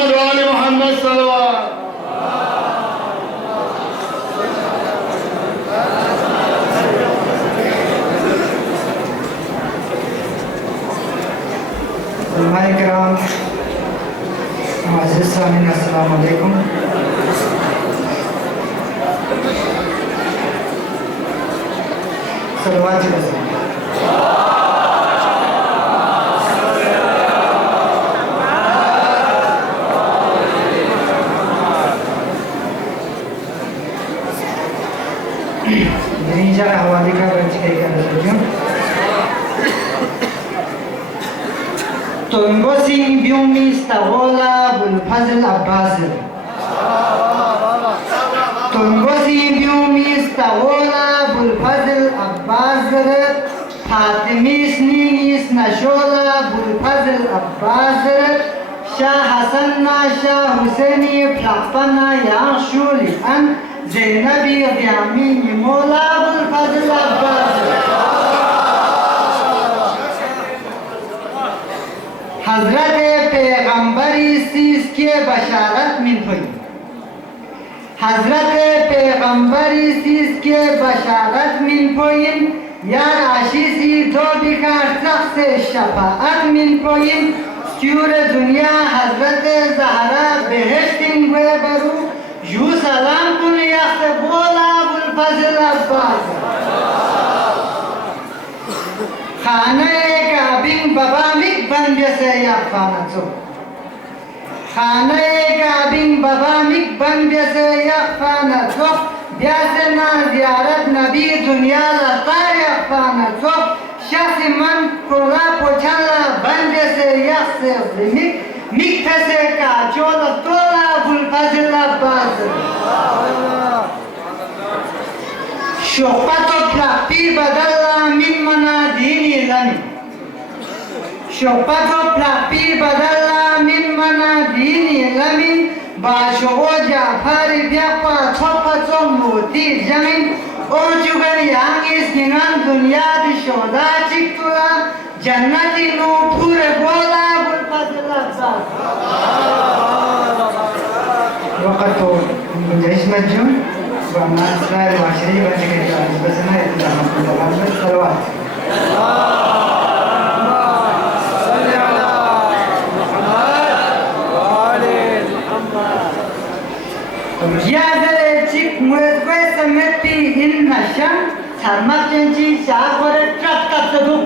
محمد وآل محمد صلوات. علماء کرام، معزز سامعین، السلام علیکم. صلوات رسول. Gereja حوالی کا برچ کے کر رہی ہوں. Tongosin biumi stawola bulfazil abbasir. Tongosin biumi stawola bulfazil abbasir. Fatimis ningis nashola bulfazil abbasir. Shah Hasanna Shah Husseini plapana yashuli an Zainabi Yamini mola bulfazil abbasir. حضرت پیغمبری سیست که بشارت من پویم. حضرت پیغمبری سیست که بشارت من پویم. یا راشیسی تو بکر شخص شفاعت من پویم. سیور دنیا حضرت زهرا بهشتین گوه برو. یو سلام کن یخت بولا بلفضل عباس. خانه کعبین بابا میک بند بیسه یخفانه تو. خانه کعبین بابا میک بند بیسه یخفانه تو. بیسه نا زیارت نبی دنیا لطار یخفانه تو. شخص من کولا پوچالا بند بیسه یخسه میک میک تسه کاچولا تولا بلفضل عباس. شوقت و پلاپی بدلا من منا دینی لمی. شوقت و پلاپی بدلا من منا دینی لمی. باشو جعفر بیاپا توپتو موتی زمین. اوچوگر یانگیس نگان دنیا دی شودا چکتولا. جنتی نو پور بولا بلفضل عباس. وقت و گنجائش مجھون وما اسرار وعشرين وعشرين بسنا يتلعب صلوات. صل على محمد وآل محمد. يا ذلك مرتبة سمتي إن نشان سرمت جنسي شاكور ترات كتدو.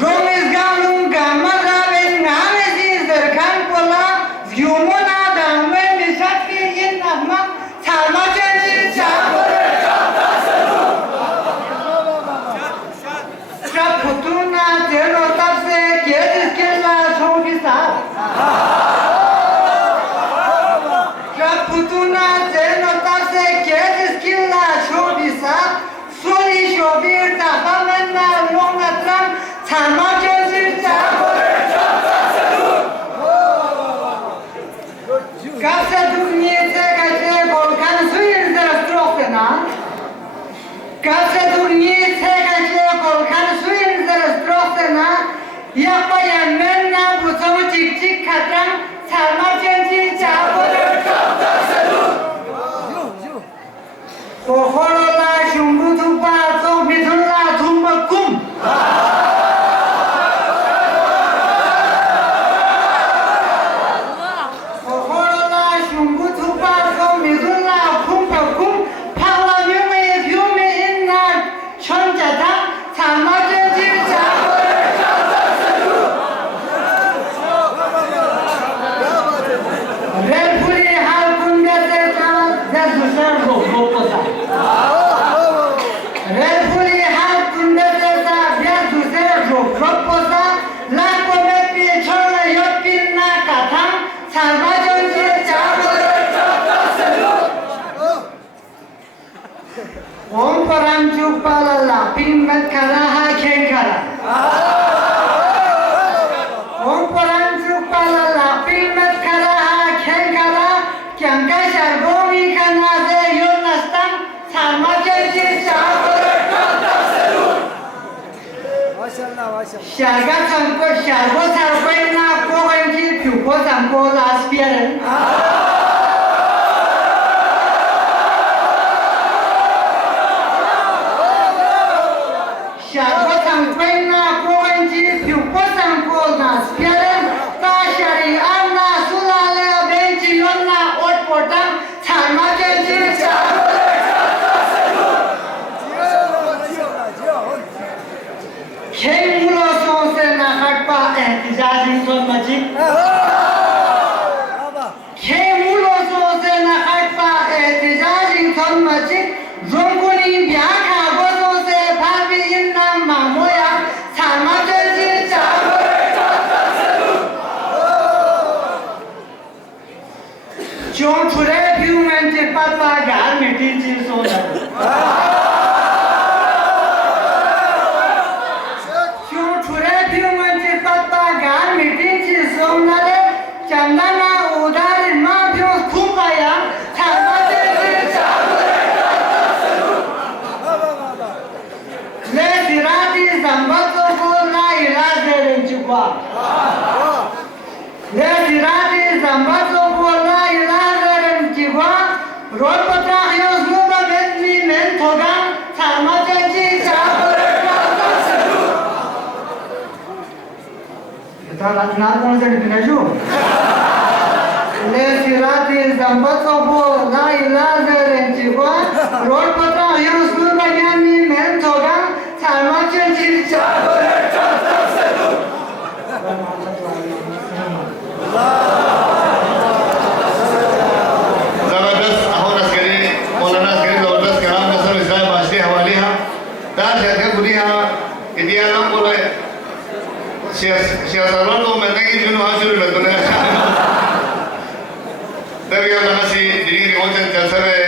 Romis galung gamara ben ngamesi zerkan pola yumuna damwe misaki in ahma salma chenji chabore Shaputuna zero tapse kedis kella chobisa Shaputuna zero tapse kedis kella chobisa Soli shobir tapamenna longatran salma chenji chabore Kapsa durniye kaçe volkan suyun zerastroxena Kapsa durniye kaçe volkan suyun zerastroxena Yapmayan menna busavu cik cik katran salma chenji chabore Kohorola shumbu thupa so mithunla thumba kum Kohorola shumbu thupa so mithunla thumba kum Phala myume pyume inna chonjata salma chenji chabore Relpuri hal kunde tama zazusar roposa Relpuri hal kunde ta zazusar roposa La kometi chola yopinna katham salma chenji chabore Om param chupala la pingat karaha khenkara Om param chupala la pingat karaha khenkara Kyanka shargomi kana de yonastan salma chenji chabore Sharga sanko shargo sarkoi na koganki pyuko sanko laspiaren Shargo sankoi na koganki pyuko sanko laspiaren Ta shari'anna sulale benchi yonna otpotam salma chenji chabore Khen mulo sonse na hakpa ehtijajin son maji Khen mulo sonse na hakpa ehtijajin son maji Zongkuni byakha go sonse bhabi inna mamoya salma chenji chabore Chon chure pyu mente papa gar miti chi sona Chandana udar ma byo khupaya salma chenji chabore Le sirati zambato ko la ilaze renchukwa Le sirati zambato ko la ilaze renchukwa Rolpatra hayos nuba menni men thogan salma chenji chabore Nar kone se dipinaju Le sirati zambato ko la ilaze renchukwa Rolpatra hayos nuba menni men thogan salma chenji chabore زبردست اهون عسکری مولانا عسکری زبردست کلام نصر اسلام معاشری حوالی ہاں دا شرکت بری ہاں ادیا نام بولے سیاسرون کو ملنے کی جنو ہاں شروع لگنے درگیہ نمسی دینی ریموچن جلسے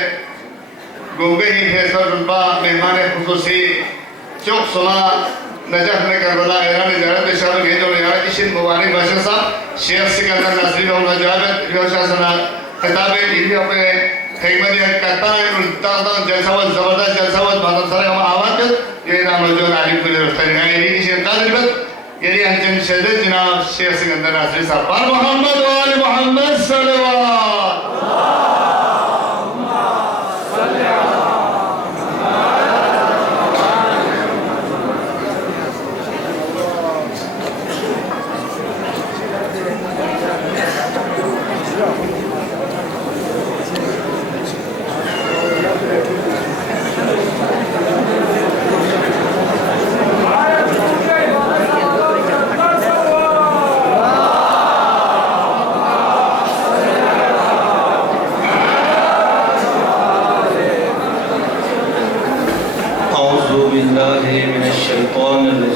گوگے ہی فیصل رنبا مہمان خصوصی چوک سما نجف میں کربلا ایران زیارت شامل ہیں جو نیارہ کشن مبارک باشر صاحب شیخ سکندر ناصری بہم جاوید ریوشا سنا خطابیں انڈیا پہ حکمت کرتا ہے تاندان جلساوت زبردست جلساوت بہت سارے ہم آوات یہ نام جو عالم کو رفتہ ہے یعنی کشن قادر بت یعنی انجم شدید جناب شیخ سکندر ناصری صاحب پر محمد و آل محمد صلوات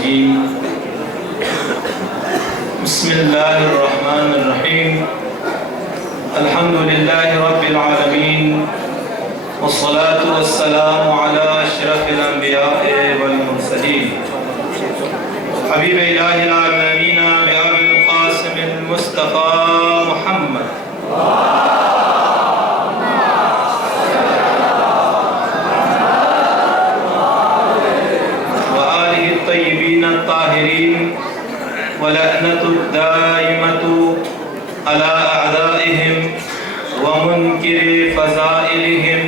الرجيم بسم الله الرحمن الرحيم الحمد لله رب العالمين والصلاة والسلام على أشرف الأنبياء والمرسلين حبيب إله العالمين بأبي القاسم المصطفى محمد وآله الطيبين الطاهرين ولعنة الدائمة على أعدائهم ومنكر فضائلهم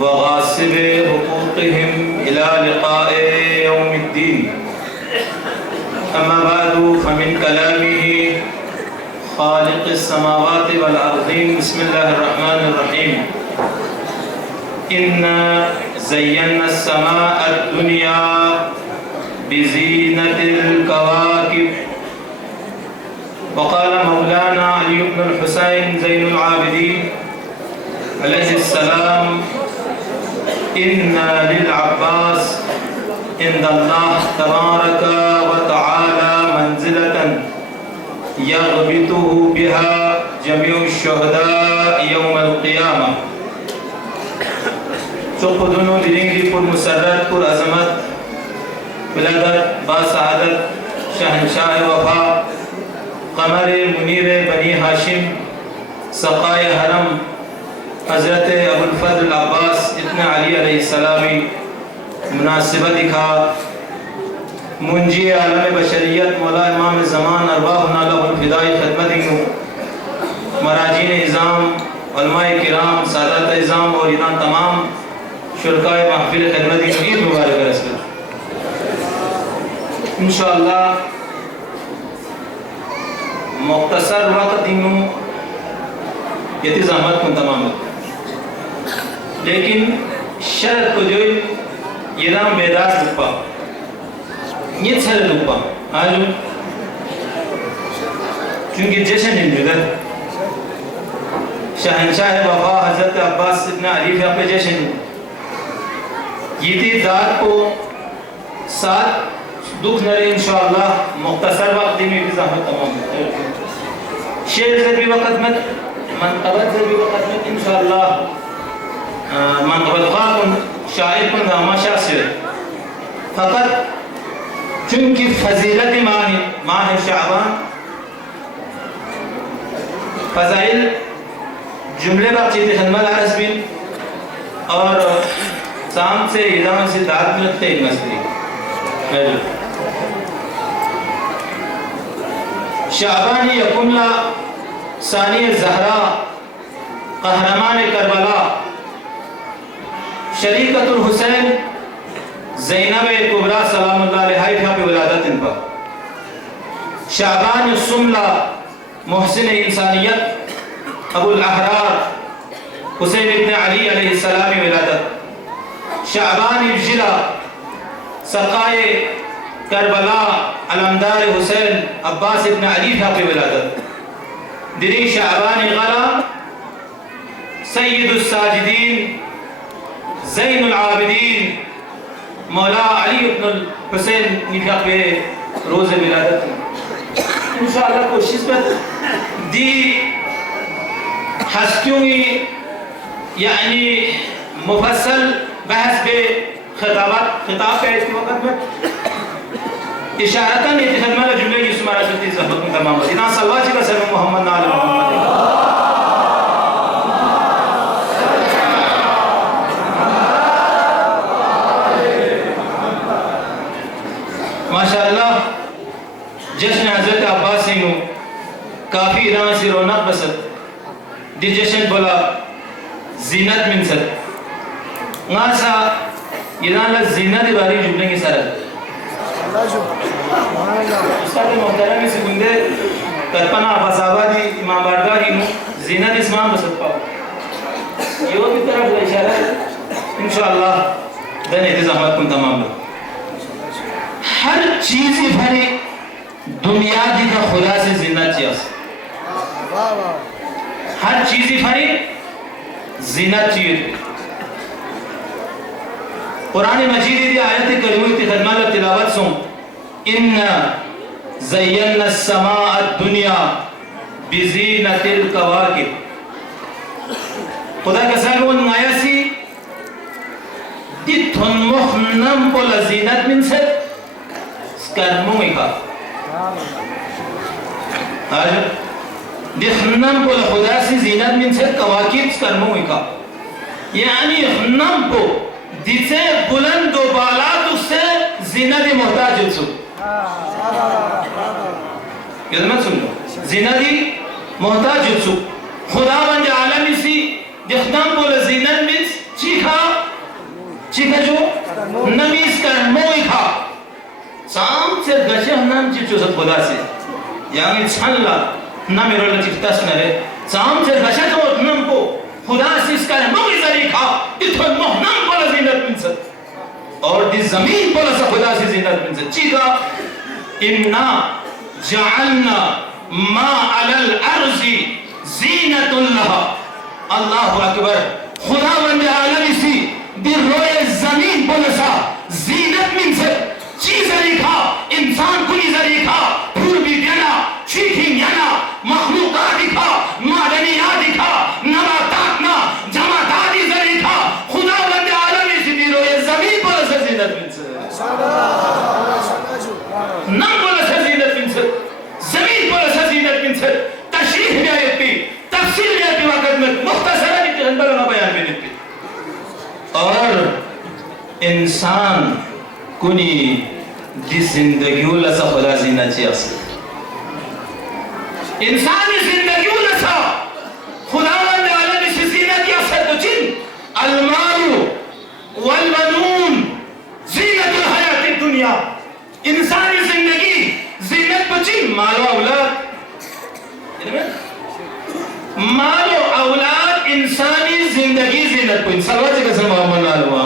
وغاصب حقوقهم إلى لقاء يوم الدين. أما بعد فمن كلامه خالق السماوات والأرضين بسم الله الرحمن الرحيم إنا زينا السماء الدنيا بزينة الكواكب. وقال مولانا علي بن الحسين زين العابدين عليه السلام إن للعباس عند الله تبارك وتعالى منزلة يغبطه بها جميع الشهداء يوم القيامة. خودونو درنگی پر مسرت پر عظمت ولادت با سعادت شہنشاہ وفا قمر منیر بنی ہاشم سقائے حرم حضرت ابو الفضل العباس ابن علی علیہ السلامی مناسبہ دکھا منجی عالم بشریت مولا امام زمان ارواحنا لہ الفدائی خدمت مراجین نظام علماء کرام سادات نظام اور ایران تمام شرکائے محفل خدمت عید مبارک رسول انشاءاللہ مختصر وقت دینوں یہ زحمت کن تمام لیکن شرط کو جو یہ نام بیداز دکھا یہ چھر دکھا آجو چونکہ جشن انجدت شہنشاہ وفا حضرت عباس ابن علی فیق پہ جشن یہ تھی ذات کو ساتھ دکھ نرے انشاءاللہ مختصر وقت دی میں بھی زحمت تمام شعر سے بھی وقت میں منقبت سے بھی وقت میں انشاءاللہ منقبت خواہ کن شاعر کن داما شاہ سے فقط چونکہ فضیلت ماہ شعبان فضائل جملے باق چیتی خدمت عرص بین اور سام سے ادام سے داد لگتے ایک مسئلہ شعبانی یکملہ ثانی زہرا قہرمان کربلا شریکت الحسین زینب کبرا سلام اللہ علیہ پہ ولادت ان پر شعبان السملہ محسن انسانیت ابو الاحرار حسین ابن علی علیہ السلام ولادت شعبان ابجلہ سقائے کربلا علمدار حسین عباس ابن علی پہ ولادت دری شعبان غلا سید الساجدین زین العابدین مولا علی ابن الحسین نفاق پہ روز ولادت انشاءاللہ کوشش پر دی ہستیوں کی یعنی مفصل بحث پہ خطاب پہ اس کے وقت میں اشارتاً یہ خدمہ جملے کی سمارہ چلتی زحمت میں تمام ہوتی نا صلوات کا سلام محمد نال محمد ماشاءاللہ جشن حضرت عباس سنگو کافی ایران سے رونق بسد دی جشن بولا زینت من سد ناسا ایران لگ زینت باری جملے کی سارت استاد محترمی سے گندے ترپنا عباس آبادی امام بارگاہی مو زینت اسمان بسد پاو یہ بھی طرف اشارہ ہے انشاءاللہ دن اعتزامات کن تمام لگ ہر چیزی بھری دنیا دی کا خلاص زینت چیز ہر چیزی بھری زینت چیز قرآن مجید دی آیت کریمی تی خدمات تلاوت سن اِنَّا زَيَّنَّا السَّمَاءَ الدُّنْيَا بِزِينَةِ الْكَوَاكِبِ خدا کسانون ngayasi dithon mohnam pola zinat minset skarmu ika aja dikhnam pola khuda si zinat minset kawakib skarmu ika yani khnam po ditse buland و بالات سے zinat محتاج su یادمت سن لو zinat محتاج su خدا بند عالمی سی دخدام بولا زینت منس چیکھا جو نمیز کر موئی کھا سام سے گشہ نام چیپ چو سب خدا سے یعنی چھن لا نمی رولا چکتاس نرے سام سے گشہ جو نم کو خدا سے اس کر موئی زری کھا اتھن محنم بولا زینت منس اور دی زمین بولا سا خدا سے زینت منس چیکھا اِنَّا جَعَلْنَا مَا عَلَى الْأَرْضِ زینت اللہ اللہ اکبر خدا بند عالمی سی دی روئے زمین بولسا زینت من سے چیز ریکھا انسان کنی ریکھا پھول بھی دینا چیخی نینا مخلوقات دکھا معدنیات دکھا نباتات نا جماعتات ریکھا خدا بند عالمی سی دی روئے زمین بولسا زینت من سے نم بولسا زینت من سے زمین بولسا زینت من سے تشریح بھی آیت پی تفصیل بھی آیت وقت میں مختصرہ نیتی ہندرہ بیان بھی نیتی اور انسان کنی دی زندگیو لسا خدا زینت چی اصل انسانی زندگیو لسا خدا وند عالمی سی زینت چی اصل تو چن المال والبنون زینت الحیات الدنیا انسانی زندگی زینت تو چن مال و اولاد مال و اولاد انسانی زندگی زینت کو انسان سے کسر محمد علیہ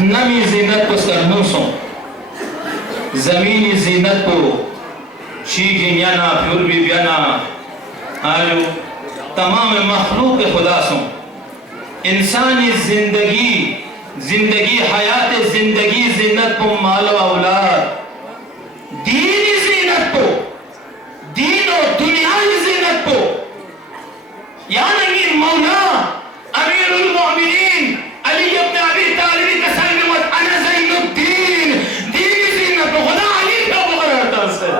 نمی زینت کو سرموسوں زمینی زینت کو چیخیں یانا پھر بھی بیانا آجو تمام مخلوق خدا سوں انسانی زندگی حیات زندگی زینت کو مال و اولاد دینی زینت کو دین و دنیای زینت کو یعنی مولا امیر المؤمنین علی ابن ابی طالبی کا سلمت انا زین الدین دینی زینت کو خدا علی کا بغیر درس ہے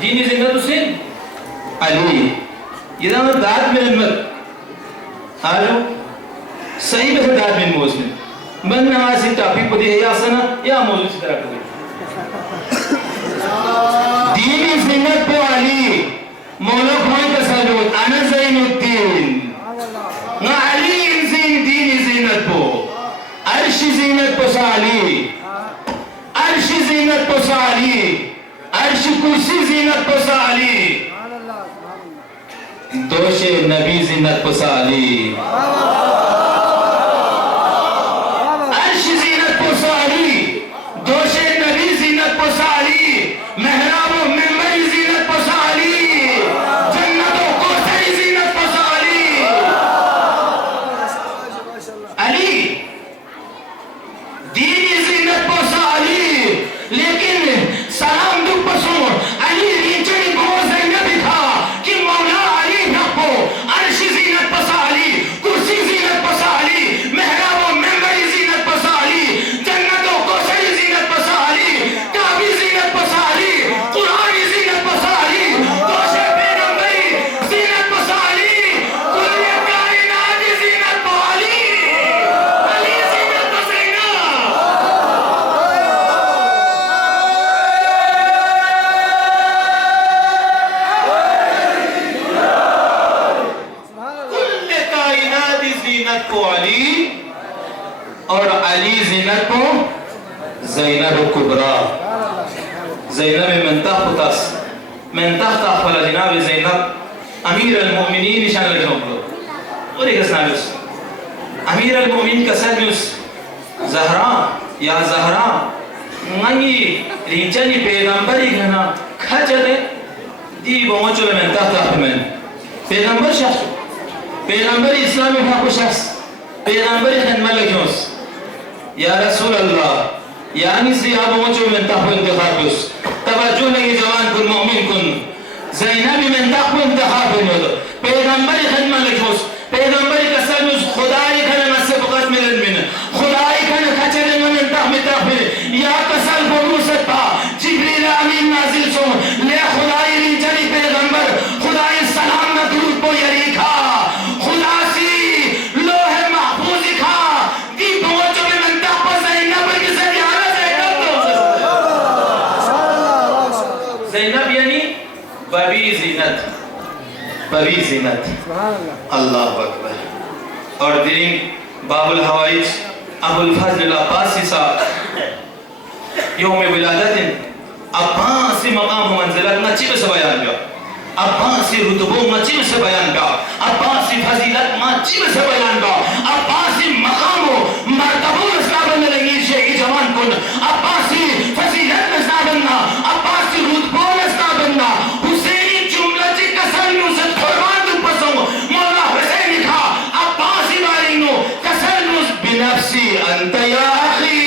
دینی زینت حسین علی یہ دامت داد میں امت آجو صحیح بہت داد میں موزن من نماسی ٹاپک کو دیئے یا سنا یا موضوع سے طرح کریں دینی زینت کو علی مولا کھوئی کا سالوت انا زین الدین نا علی انزین دینی زینت کو عرشی زینت کو سالی عرشی زینت کو سالی عرشی کرسی زینت کو سالی دوش نبی زینت کو سالی زینب کبرا زینب من تحت اخفل جناب زینب امیر المؤمنین شان لجنوب لو اور ایک اسنابس امیر المؤمنین کا سنیس زہرا یا زہرا ننگی ریچنی پیغمبری گھنا کھچلے دی بہنچو من تحت اخفل من پیغمبر شخص پیغمبر اسلام کا شخص پیغمبر خدمت لکھوس یا رسول اللہ یعنی سیاب موچو من تحو انتخابس توجہ لگی جوان کن مؤمن کن زینبی من تحو انتخاب پیغمبر خدمت لکھوس پیغمبر کسلمس خدای کھنے سبقت ملن من خدای کھنے کھچر من تحو تحو یا کسل بروست پا جبریل امین نازل سو لے خدای ریجری پیغمبر خدای سلام نہ درود پو یری کھا خدا سی لوح محفوظ کھا دی پہنچو میں من تحو زینب کی سجارہ زینب یعنی بابی زینت بابی زینت اللہ اکبر اور درین باب الحوائج ابو الفضل العباسی صاحب یوم ولادت عباسی مقام و منزلت مچی میں سے بیان کیا عباسی رتبوں مچی میں سے بیان کیا عباسی فضیلت مچی میں سے بیان کیا عباسی مقام و مرتبوں اسلام میں لگی شیعی جوان کن عباسی فضیلت میں اسلام عباسی رتبوں میں اسلام حسینی جملہ چی کسر نوزت قربان دو پسوں مولا حسینی کھا عباسی بارینو کسر نوز بنفسی انت یا اخی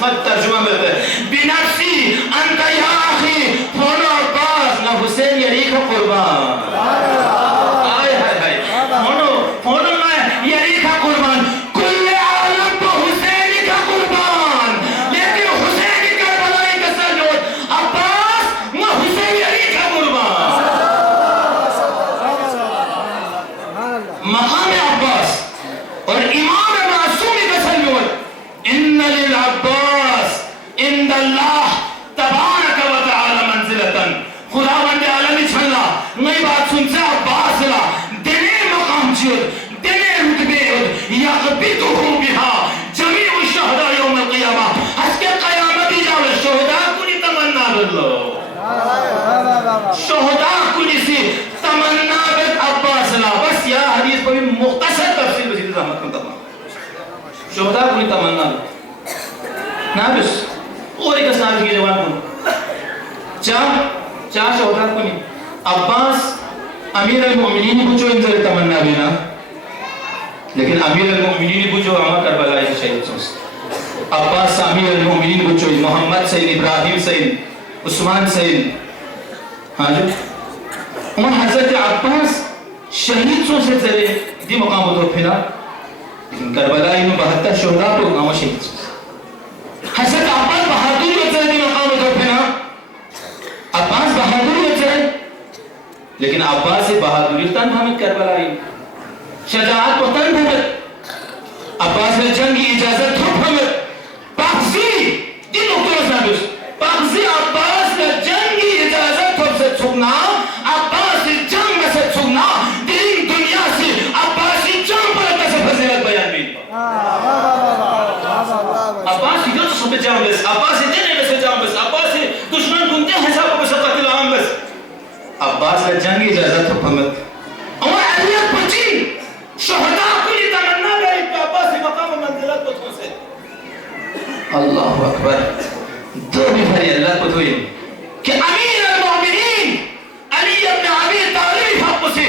مت ترجمہ ملتا ہے بنفسی انت یا اخی فونو عباس نہ حسین یریک قربان آئے ہائے ہائے فونو میں یریک قربان کل عالم کو حسین کا قربان لیکن حسین کا بلائی کا سجود عباس وہ حسین یریک قربان مقام عباس اور امام معصومی کا سجود ان للعباس عند اللہ تبارک و تعالی منزلتن خداوند عالمی چھلا نئی بات سن سے عباس لا دنے مقام چید دنے رتبے یقبتو بہا جمیع الشہداء یوم القیامہ اس کے قیامتی جاو شہداء کنی تمنا باللہ شہداء کنی سی تمنا بل عباس لا بس یا حدیث کو بھی مختصر تفصیل بسیط رحمت کرتا ہوں شہداء کنی تمنا نابس اور ایک اسلام کی جوان کن چار شہداء کنی عباس امیر المؤمنین کو جو انزل تمنا بینا لیکن امیر المؤمنین کو جو عمر کربلائی شہید سوست عباس امیر المؤمنین کو جو محمد سید ابراہیم سید عثمان سید ہاں جو اور حضرت عباس شہید سو سے ذرے دی مقام اتر پھیلا لیکن کربلائی میں 72 شہداء کو نام شہید سوست حضرت عباس بہادری وچر دی مقام اتر پھیلا عباس بہادری وچر لیکن عباس بہادری تن ہمیں کربلائی شجاعت کو تن ہمیں عباس نے جنگی اجازت تھوپ ہمیں پاکزی دن اکتر سابس پاکزی عباس نے جنگی اجازت تھوپ سے چھکنا عباس جنگ میں سے چھکنا دین دنیا سے عباسی جنگ پر اکتا سے فضیلت بیان بھی عباسی جو تو سب جام بس عباسی دینے میں سے جام بس عباسی دشمن کنتے ہیں حساب کو قتل عام بس عباس نے جنگی اجازت تھوپ ہمیں اور علیت پچی شہداء کو یہ تمنا گئی کہ عباسی مقام و منزلت کو تھو سے اللہ اکبر دو بھی بھری اللہ کو دھوئی کہ امیر المؤمنین علی ابن ابی طالب حق سے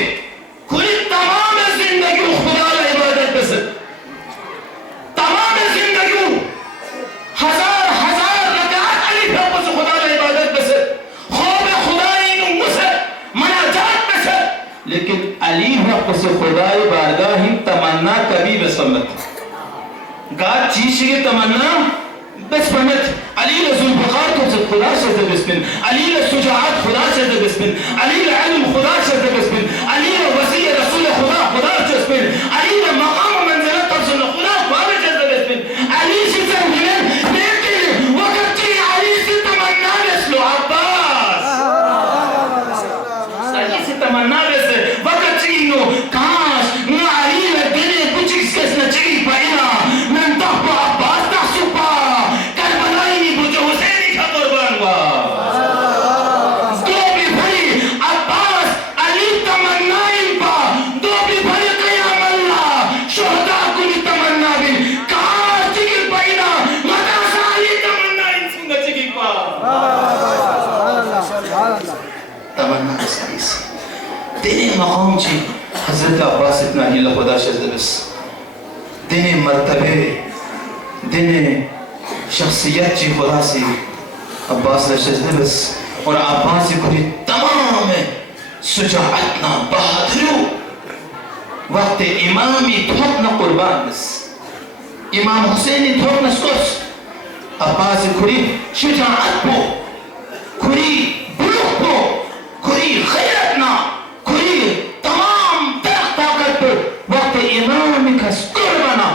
کھلی تمام زندگی خدا عبادت بس تمام زندگی ہزار رکعت علی حق سے خدا عبادت بس خوب خدای نمسد مناجات بس لیکن علی حق سے خدای بارگاہی تمنا کبھی بسمت گاہ چیشی کی تمنا بسمت علی رسول بخار تو سے خدا شہد بسمن علی رسجاعت خدا شہد بسمن علی علم خدا شہد بسمن علی وسیع رسول خدا شہد علی مقام منزلت تو سے خدا شہد بسمن علی سے سنگلن لیکن وقت کی علی سے تمنا بسلو عباس علی سے تمنا بس وقت کی نو کاش نو علی لدنے کچھ اس کس نچگی پائنا من تحب عباس تحسوپا کربلائی نی بجو حسینی کا قربان ہوا دو بھی بھئی عباس علی تمنا مقام چی حضرت عباس ابن علی لخدا شزده بس دن مرتبه دن شخصیت چی خدا سی عباس لشزده بس اور عباس کوئی تمام سجاعتنا بہادرو وقت امامی تھوکنا قربان بس امام حسینی تھوکنا سکس عباس کوئی شجاعت بو کوئی بلوغ بو کوئی خیرتنا کوئی تمام طاقت پر وقت امامی کس قربانا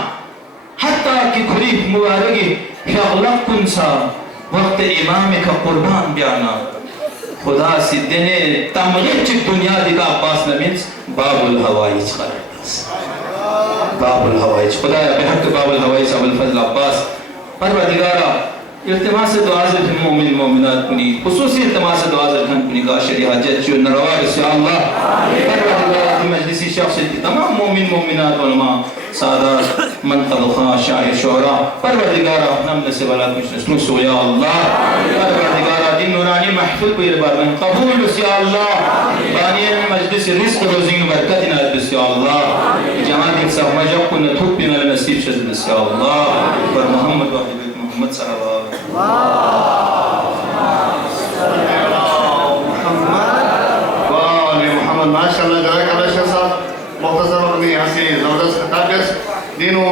حتیٰ کہ کوئی مبارگی شغلق کنسا وقت امام کا قربان بیانا خدا سی دینے تمغیر چک دنیا دیکھا عباس نمینس باب الحوائج قرار باب الحوائج خدا یا بحق باب الحوائج ابو الفضل عباس پروردگارا التماس دعا سے مومن مومنات کنی خصوصی التماس دعا سے کنی کا شریع حجت چو نروا رسی اللہ پروردگارا دی مجلسی شخص تمام مومن مومنات علماء سادات منقض خواہ شاعر شعراء پروردگارا نم نسی والا کچھ نسلوس یا اللہ پروردگارا دن نورانی محفل کو اربار میں قبول بس یا اللہ بانی مجلس رزق روزین برکت نات بس یا اللہ جہاں دن سا مجب کو نتوب بنا لنصیب شد بس یا اللہ پر محمد وحید بیت محمد صلی اللہ علیہ محمد ماشاء اللہ جزاک اللہ شاہ صاحب مختصر وقت میں یہاں سے زبردست خطابیس دینو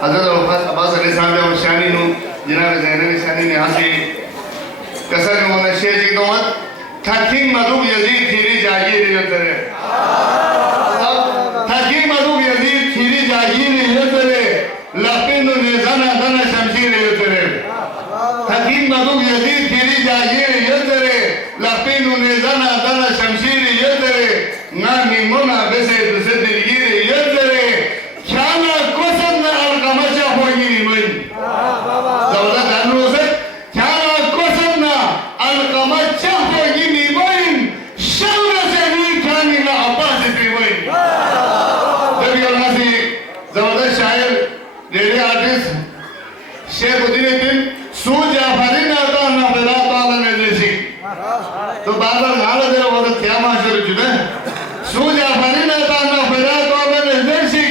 حضرت عباس علیہ السلام جب شانی نو جناب زینب شانی نے یہاں سے کسر جو نشے جی دومت تھکیم مدوب یزید تھیری جاگیر یترے تھکیم مدوب یزید تھیری جاگیر یترے لپینو نیزانا دانا شمشیر یترے تھکیم مدوب یزید تھیری جاگیر یترے لپینو نیزانا دانا شمشیر یترے نامی منا بسے دسے دلگیر یترے کھانا کسن نا القمشہ ہوئی من زبردت انو سے کھانا کسن نا القمشہ ہوئی من شاور سے بھی کھانی نا عباس سے من جبی اللہ سے زبردت شاعر ریڈی آرٹسٹ شیخ الدین ابن سو جعفری آتا نا بلا تعالیٰ نے جیسی تو بادر حالت ہے وہ کیا معاشر جنے سو جعفری آتا نا بلا تعالیٰ نے جیسی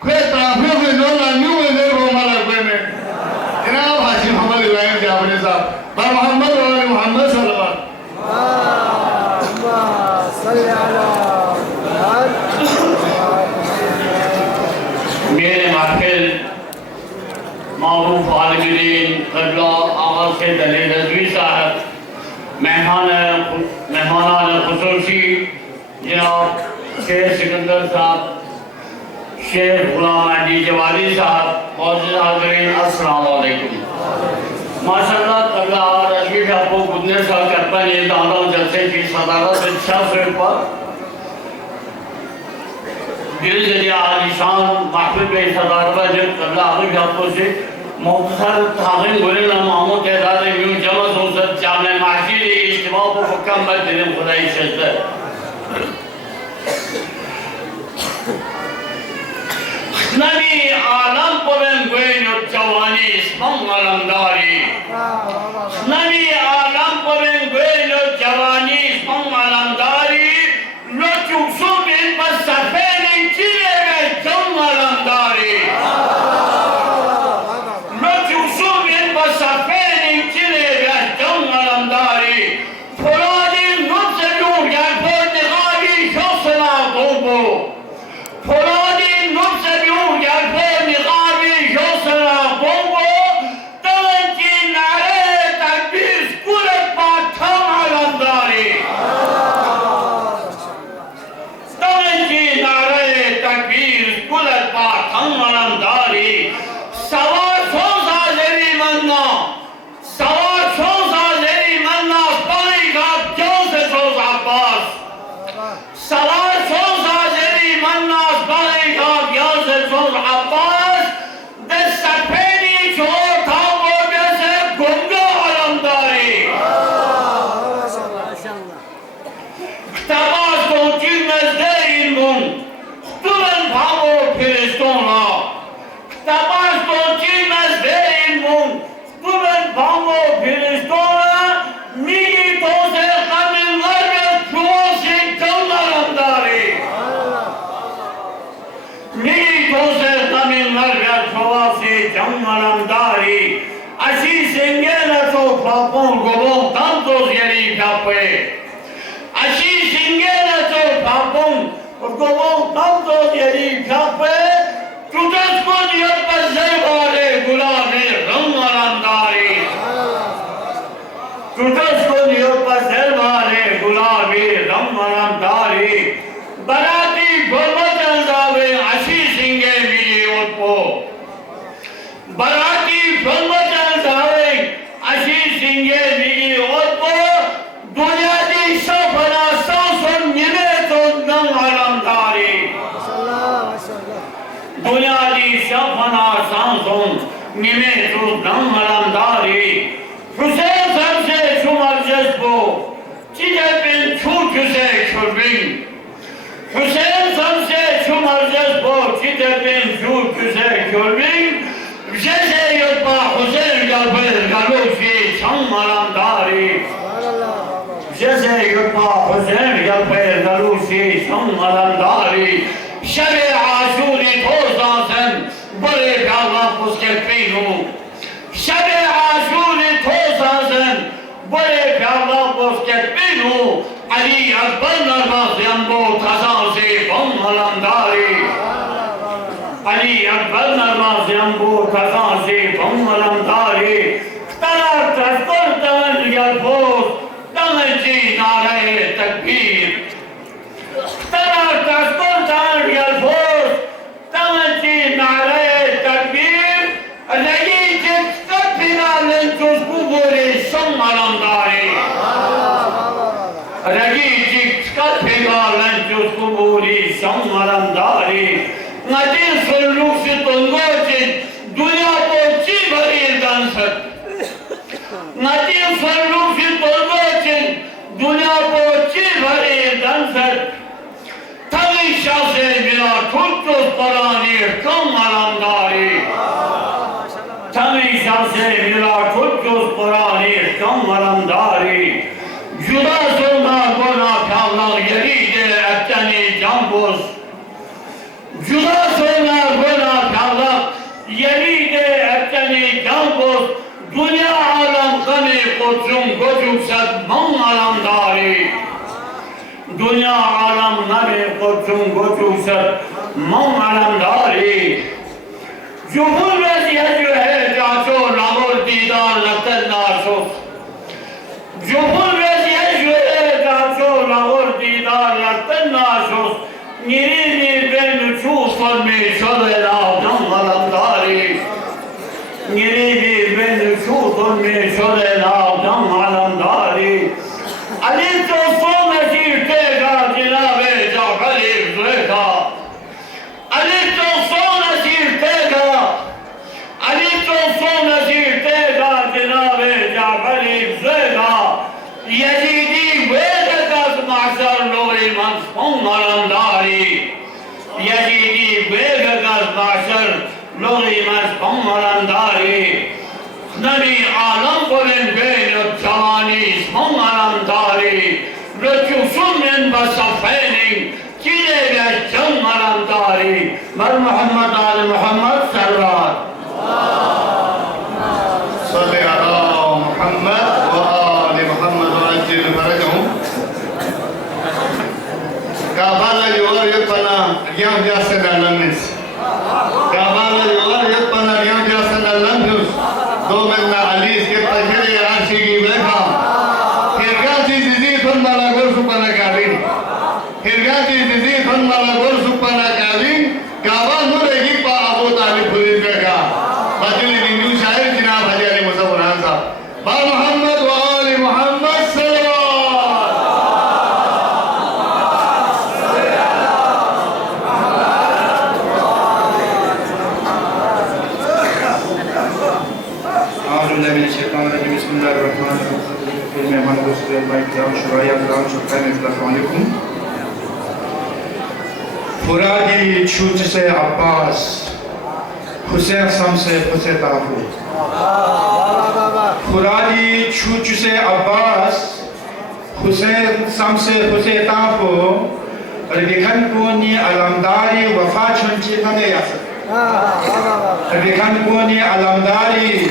کوئی ترافیوں میں نولا نیو میں دیر ہو مالا کوئی میں جناب حاجی محمد ابراہیم جعفری صاحب بر محمد و علی محمد صلی اللہ علیہ میرے محفل معروف عالم دین قبلہ آغا سید علی رضوی صاحب مہمانان خصوصی جناب شیخ سکندر صاحب شیخ غلام علی جوالی صاحب معزز حاضرین السلام علیکم ماشاءاللہ قبلہ آغا رضوی صاحب کو گدنے صاحب کرپن یہ دانوں جلسے کی صدارت سے 600 پر دل ذریعہ عالی شان محفل پہ صدارت جب قبلہ آغا صاحب سے مختصر تاغین گولینا محمود تعداد میون جمع سوزد جامع معشیل اجتماع کو فکم بد دلم خدای شزد نبی عالم پرن گوین و جوانی اسمم علمداری نبی عالم پرن گوین و جوانی اسمم علمداری لچوک سو بین بس سفین چیلے گئے جم علمداری papon gobon tantos yeri kape. Ashi singena to papon gobon tantos yeri kape. Tutas kon yappa zevare gulabi rammarandari. Tutas kon yappa zevare gulabi rammarandari. Barati gormatan zave ashi singe mili otpo. Barati gormatan zave ashi singe mili otpo. Dünyadi şafana sanson nimetundan alamdari. Dünyadi şafana sanson nimetundan alamdari. Hüseyin samse şumarcız bu. Çidebin çurküse kürbin. Hüseyin samse şumarcız bu. Çidebin çurküse kürbin. Jeze yutma Hüseyin galbir galufi çammalandari. Jeze yutma Hüseyin galbir galufi çammalandari. Şebi aşuri tozdansın. Bari Allah puskepinu. Şebi aşuri tozdansın. Bari Allah puskepinu. Ali Akbar narmaz yanbu kazansi bommalandari. Ali Akbar narmaz yanbu kazansi bommalandari. Tarar transportan yalpuz. Tanıcı nare tekbir. Tarar transportan yalpuz. Tanıcı nare tekbir. Reyicik katpinalın tuzbuburi sommalandari. Reyicik katpinalın tuzbuburi sommalandari. Nadin sorluksi tongocin dünya boçi varildan sat. Nadin sorluksi tongocin dünya boçi varildan sat. Tabi şahse bila tuttus paranir kammalandari. Tabi şahse bila tuttus paranir kammalandari. Juda sonda gona kallar yeride etteni cambuz. Juda sonra gona kallar yeride etteni cambuz. Dünya alam kani koçum koçuksat man alamdari. Dünya alam nami koçum koçuksat man alamdari. Cumhur vaziyeti her caço lamur didar lakten nasus. Cumhur vaziyeti her caço lamur didar lakten nasus. Niridi ben uçusun mi şöyle avdan alamdari. Niridi ben uçusun mi şöyle avdan alamdari. Ali Tosun esirte Cenab-ı Cafer-i Züleyha. Ali Tosun esirte Ali Tosun esirte Cenab-ı Cafer-i Züleyha. Yezidi ve dekat mahşer loğiman sponlarandari. Yezidi ve dekat mahşer loğiman sponlarandari. Nabi alam kolen beynut cevani sponlarandari. Rötüksün men basafenin kileyle canlarandari. Mer Muhammed Ali Muhammed Servar. صلي على محمد وآل محمد وعجل فرجهم. Kabala yuvar yutpana riyam jasen alamis. Kabala yuvar yutpana riyam jasen alamis. Do menna alis ke tajhiri arshigi bekha. Hirgati zizi thun mala gorsu pana kabin. Hirgati zizi thun mala gorsu pana kabin. Kabal nure gipa Abu Talib khudid bekha. Bajuli nindu shair jinab Haji Ali Musa Burhan sahab. Ba Muhammad wa Ali Muhammad Furadi çuç se Abbas, Hüseyin samse Hüseyin tafu. Furadi çuç se Abbas, Hüseyin samse Hüseyin tafu. Rekan kuni alamdari wafa chunchi tane yasa. Rekan kuni alamdari